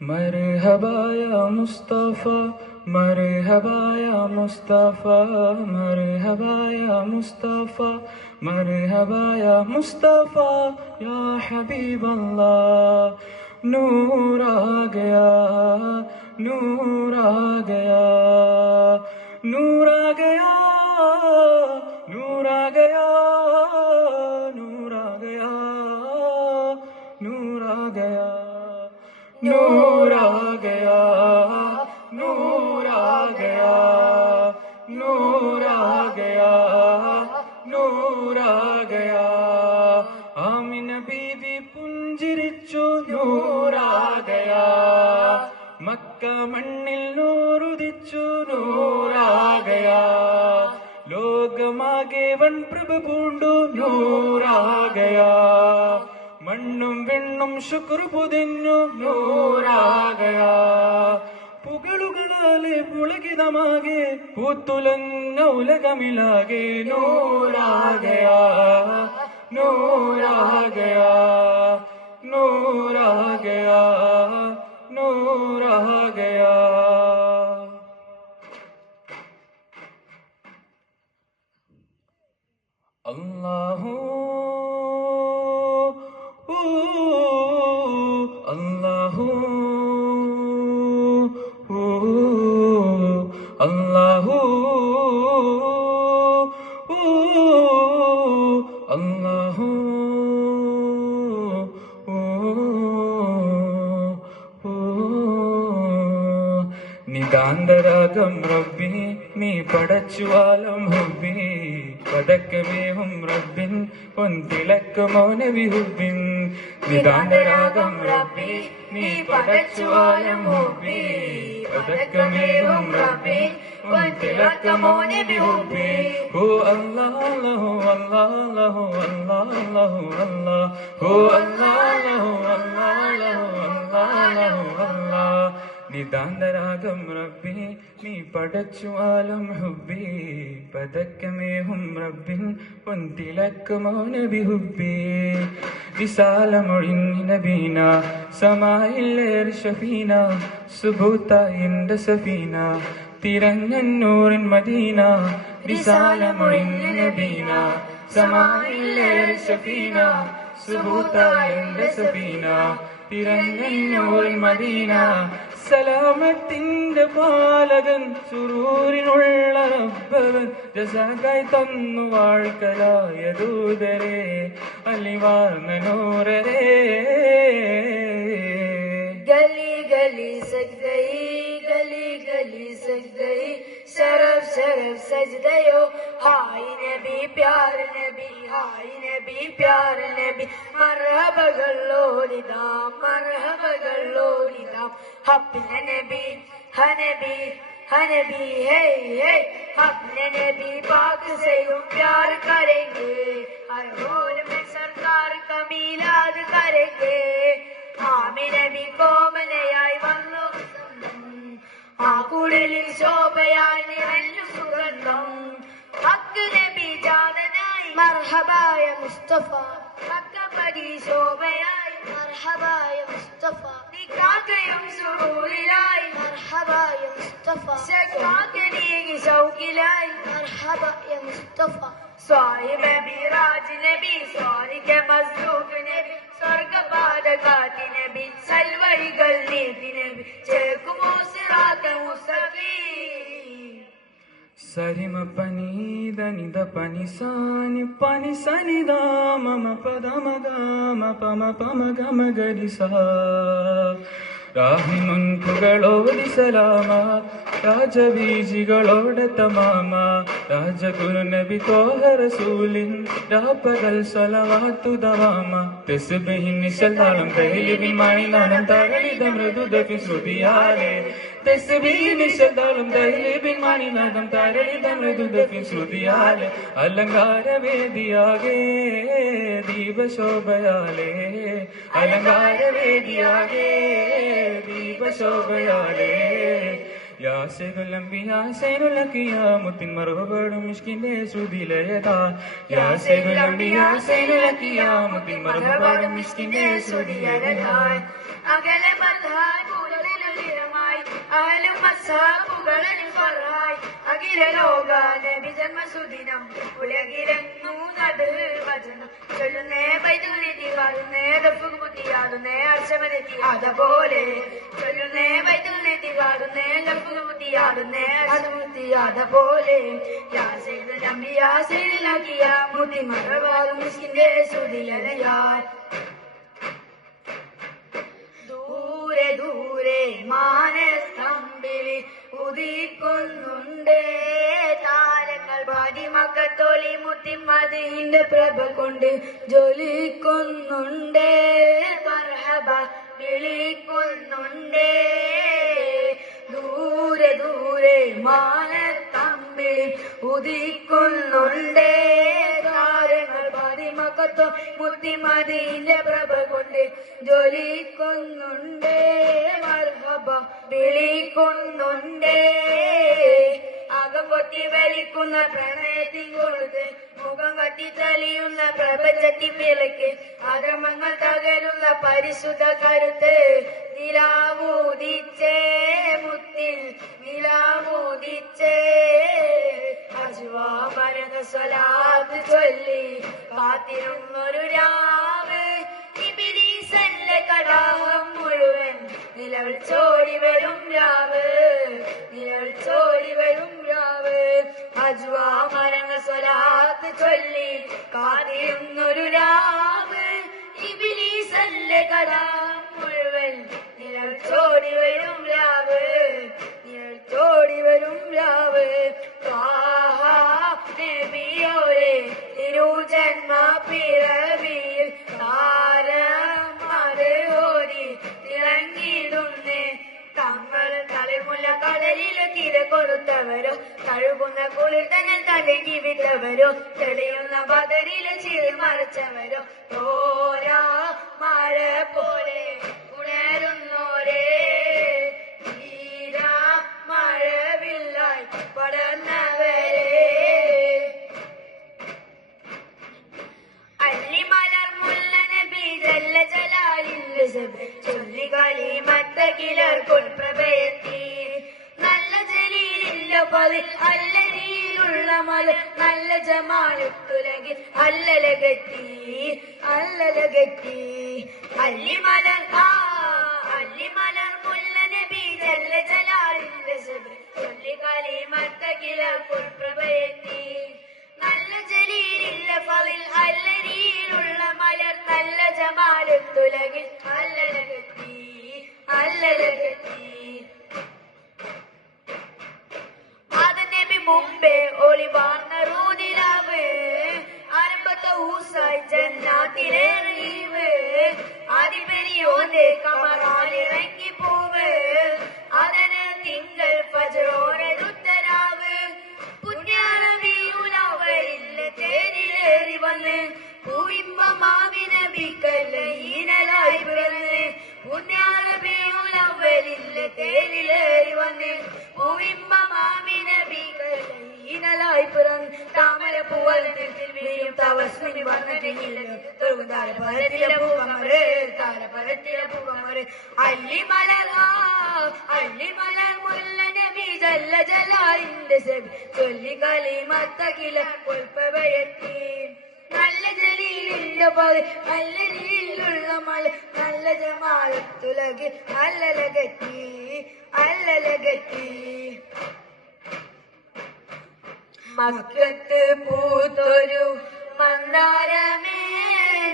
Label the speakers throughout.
Speaker 1: مرحبا یا مصطفیٰ، مرحبا یا مصطفیٰ، مرحبا یا مصطفیٰ، مرحبا یا مصطفیٰ، یا حبیب اللہ، نور آ گیا، نور آ گیا، نور آ گیا दूर आ गया लोग मागे वन प्रभु पूंडू नूर आ गया മണ്ണും വെണ്ണും ശുക്ർ പൊതിഞ്ഞു നൂറാകയ പുകളുകളാലെ പുളകിതമാകെ പൂത്തുലങ്ങ ഉലകമിലാകെ നൂറാകയ നൂറാകയ നൂറാകയാ നിതാന്തരാഗം റബ്ബി നീ പടച്ചുവാലം ഹുബി പതക്കമേഹും റബ്ബിൻ പൊന്തിളക്കുമോ നബി ഹുബിൻ നിതാന്തരാഗം റബ്ബി നീ പടച്ചുവാലം ഹുബി وانطلاق موني بحبي هو الله الله هو الله الله هو الله الله هو الله هو الله الله هو الله الله هو الله الله هو الله നിതാന്തരാഗം റബ്ബി നീ പടച്ചു ആലം ഹുബി പതക്കമേഹും റബ്ബിൻ പൊന്തിലക്കുമോ നബി ഹുബി വിശാലമൊഴിഞ്ഞി നബീന സമായില്ലേർ ഷഫീന സുബൂത്ത എന്റെ സഫീന തിരഞ്ഞൂറിൻ മദീന വിശാലമൊഴിഞ്ഞ നബീന സമാനില്ലേ ഷഫീന സുബൂത്ത എന്റെ സഫീന. തിരഞ്ഞൂറിൻ മദീന സലാമത്തിന്റെ പാലകൻ സുറൂരിനുള്ള റബ്ബവൻ രസാക്കായി തന്നു വാഴ്ക്കലായ ദൂതരെ അലിവാർന്ന നൂറരേ
Speaker 2: പ്യാര നബി മർഹബകൾ ഓരിതാം മർഹബകൾ ഓരിതാം ഹബ്ബില നബി ഹനബി हनबी है है अपने नबी पाक से यूं प्यार करेंगे हर होल में सरकार का मिलाद करेंगे ആമി നബി കോമലയായി വന്നു. ആ കുടലിൽ ശോഭയായി നിറ مرحبا يا مصطفى. مكبدي صوبياي. مرحبا يا مصطفى. ذكراك يمسر للاي مرحبا يا مصطفى. سكاك ليك شوق لاي مرحبا يا مصطفى. صاحب براج نبي صارك مزلوق نبي. سرق بعد قاتل نبي. سلوى
Speaker 1: قلبي ಸರಿಮ ಪನೀದ ನಿದ ಪನಿ ಸಾನಿ ಪನಿ ಸನಿ ದ ಪದ ಮಗ ಪಮ ಪಮ ಗಮ ಗರಿ ಸ. ರಾಹಿ ಮಂಕುಗಳೋಡಿಸಲಾಮ ರಾಜಬೀಜಿಗಳೋಡತ ಮಾಮ ರಾಜಗುರು ನಬಿ ತೋಹರ ಸೂಲಿನ್, ರಾಪಗಲ್ ಸಲವಾತು ದವಾಮ ತೆಸಬೆಹಿನ್ ನಿಸಲ್ದಾಳಂ ಕೈಲಿ ವಿಮಾನಿ ನಾನಂತಾಗಲಿದ ಮೃದು ದಪಿ ಸುದಿಯಾರೆ अलंकार गे, दीप शोभयाले अलंकार वेदियागे दीप शोभयाले यासे गुलंबी यासे नुलकिया मुतिन मरो बड़ मुश्किल ने सुधी ले था यासे
Speaker 2: गुलंबी यासे नुलकिया
Speaker 1: मुतिन मरो बड़ मुश्किल ने सुधी ले था
Speaker 2: अगले पल हाय അഹലും അസാബുകളിൽ ഫറായി അഖില ലോക നബി ജന്മസുദിനം. ഉലകിലെങ്ങൂ നട് വചനം. ചൊല്ലുന്നേ വൈദ്യുതി വാഴുന്നേ ദഫുക്ക് ബുദ്ധിയാടുന്നേ അർച്ചവനെത്തി അതുപോലെ ചൊല്ലുന്നേ വൈദ്യുതി വാഴുന്നേ ദഫുക്ക് ബുദ്ധിയാടുന്നേ അർച്ചമനെത്തി പോലെ യാ സൈദ് മുതി മറവാറും മിസ്കിന്റെ സുദിയലയാ ദൂരെ ദൂരെ മാനസ്തമ്പിളി പാതിമക്കത്തൊളി മുത്തിമതിന്റെ പ്രഭ കൊണ്ട് ജ്വലിക്കുന്നുണ്ടേ മർഹബ വിളിക്കുന്നുണ്ടേ. ദൂരെ ദൂരെ മാല ഉദിക്കുന്നുണ്ടേ. താരങ്ങൾ പാതിമക്കത്തോ മുത്തിമതിന്റെ പ്രഭ കൊണ്ട് ജ്വലിക്കുന്നുണ്ടേ മർഹബ വിളിക്കുന്നുണ്ടേ. അകം കൊത്തി വലിക്കുന്ന പ്രണയത്തിൻ കൊടുത്ത് മുഖം കത്തി തലിയുന്ന പ്രപഞ്ചത്തിൻ വിളക്ക് അധർമ്മങ്ങൾ തകരുന്ന പരിശുദ്ധ കരുത്ത്. നിലാവൂതിച്ചേ മുത്തിൽ നിലാവൂതിച്ചേ അജുവാമരക സ്വലാത്ത് ചൊല്ലി കാത്തിരുന്നൊരു രാവ്. ഇബിലീസന്റെ കടാഹം മുഴുവൻ നിലവിൽ ചോടി വരും രാവ്. നിലവിൽ ചോടി വരും അജുവാ മരണ സ്വലാത്ത് ചൊല്ലി കാതിരുന്നൊരു രാവ് ഇബിലീസല്ലേ കഥ മുഴുവൻ നിലവിൽ ചോടി വരും രാവ് വിട്ടവരോ തെളിയുന്ന ബദരിലെ ചിരി മറച്ചവരോ. ജമാലത്തുലകിൽ അല്ലലകത്തി അല്ലലകത്തി അല്ലിമലർ ആ അല്ലിമലർ മുല്ലനെ നബി ജല്ല ജലാലിന്റെ സബ് ചൊല്ലികളി മത്തകിലർ കൊൽപ്രഭയത്തി നല്ല ജലീലില്ല പതിൽ അല്ലരിയിലുള്ള മലർ നല്ല ജമാലത്തുലകിൽ അല്ലലകത്തി അല്ലലകത്തി അതിന്റെ മുമ്പേ ഒളിവാർന്ന റൂതിലാവ് ആരംഭത്തെ ഊസായി ജന്നാത്തിലേറിവ് അതിപെരിയോന്റെ കമറാലിറങ്ങി പോവ് അതിന് തിങ്കൾ പജറോരുത്തരാവ് പുണ്യാളവിയുലവരില്ല തേരിലേറി വന്ന്. പൂവിമ്പ മാവിന ബിക്കല്ല ഈനലായി പിറന്ന്. പുണ്യാളവിയുലവരില്ല തേരിലേറി തവസ്മിനി വന്നിട്ടില്ല തൊഴുകും താരപരത്തിലെ പൂവമറ് താരപരത്തിലെ പൂവമറ് അല്ലിമലർ മുല്ല നബി ജല്ല ജലാലിന്റെ സെബി ചൊല്ലി കലിമത്തകില പുൽപ്പവയത്തി. നല്ല ജലീലില്ല പതി നല്ല രീതിയിലുള്ള മല. നല്ല ജമാലത്തുലകി അല്ലലകത്തി അല്ലലകത്തി മക്കത്ത് പൂത്തൊരു മന്ദാരമേ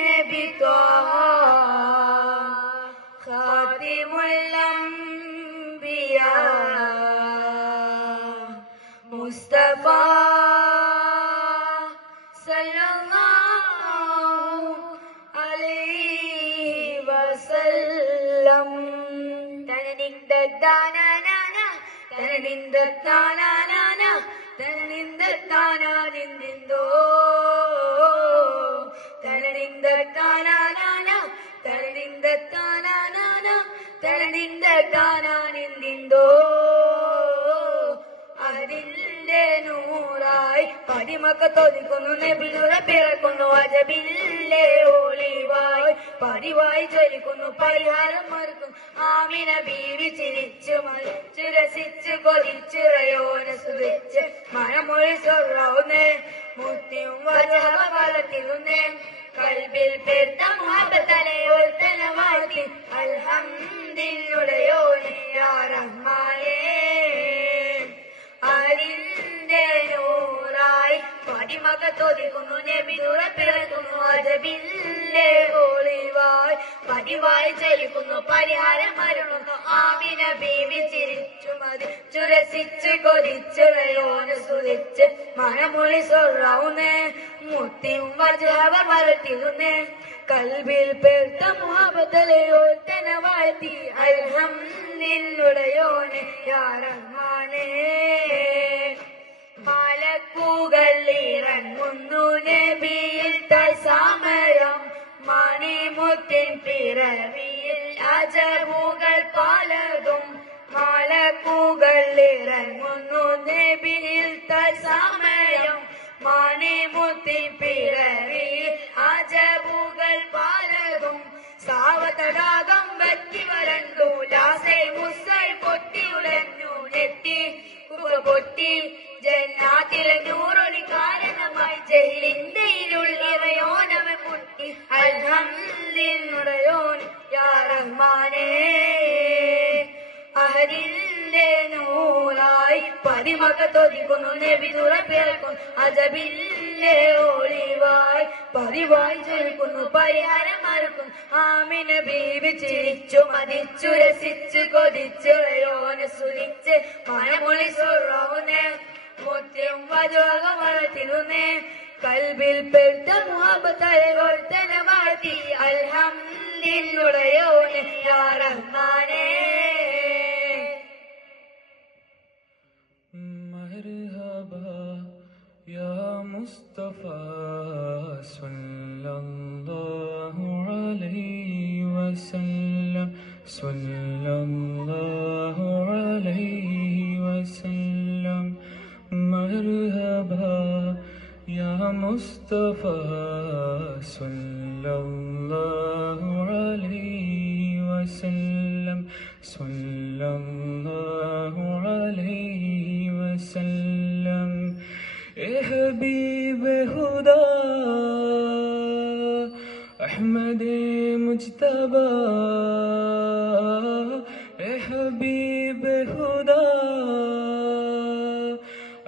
Speaker 2: നബി ഖാതിമുല്ലംബിയ മുസ്തഫ സല്ലല്ലാഹു തോന്നിക്കുന്നു. നെബിലുറ പിറക്കുന്നു. അജബില്ലേ ഒളിവായി പരിവായി ചൊലിക്കുന്നു പരിഹാരം മറുക്കും. ആമിന ബീവി ചിരിച്ചു മരിച്ചു രസിച്ച് കൊതിച്ചു റയോന സുതിച്ച് മനമൊഴി സൊറോന്ന് മുത്തിയും വജഹ വളർത്തിരുന്നേ കൽബിൽ പെരുത്ത മുഹബത്തലയോൽത്തലമാറ്റി അൽഹംദില്ലുടയോനെ യാ റഹ്മാനേ പടിമകത്തൊതിക്കുന്നു നബി പിറക്കുന്നു അജബില്ലേ ഒളിവായി പതിവായി ചലിക്കുന്നു പരിഹാരം മരുന്നു ആമിന ബീവി ചിരിച്ചു മതി. ചുരസിച്ച് കൊതിച്ച് റയോന് സുതിച്ച് മഴമൊഴി സൊറാവുന്നേ മുത്തിയും വജഹവ മരത്തിരുന്നേ കൽബിൽ പെരുത്ത മുഹബത്തലയോ വാഴ്ത്തി. അൽഹം നിന്നുടയോനെ യാ മലക്കുകൾ ഇറങ്ങുന്നു നബിയിൽ തൽസാമരം മണിമുത്തിൻ പിറവിയിൽ അജബുകൾ പലതും മലക്കുകൾ ഇറങ്ങുന്നു നബിയിൽ തൽസാമരം മണിമുത്തിൻ പിറവിയിൽ അജബുകൾ പലതും സാവതടാകം വറ്റി വരണ്ടു. ലാസെ മുസൈ പൊട്ടി ഉടഞ്ഞു ഞെട്ടി പൊട്ടി ജന്നാത്തിലെ നൂറൊളി കാരണമായി ജയിലിന്റെ ഇരുളിറയോനവൻ മുട്ടി. അൽഹംദിനുടയോൻ യാ റഹ്മാനേ. അഹരിന്റെ നൂറായി പതിമകത്തൊതിക്കുന്നു നബി തുറപ്പിറക്കും അജബില്ലേ ഒളിവായി പതിവായി ചൊരിക്കുന്നു പരിഹാരം മറുക്കും ആമിന ബീവി ചിരിച്ചു മതിച്ചു രസിച്ചു കൊതിച്ചു സുലിച്ച് മഴമൊളി സൊറോനെ മുറ്റും വരോഗമൾ തിരുന്നേ കൽബിൽ പെട്ട മുഹബത്തൽ കൊർത്തന മാറ്റി അൽഹംദിന്നുടയോനെ യാ റഹ്മാനേ.
Speaker 1: മർഹബ യാ മുസ്തഫ طيبها يا مصطفى صلى الله عليه وسلم. صلى الله عليه وسلم. اهبي بهدى أحمد مجتبى. اهبي بهدى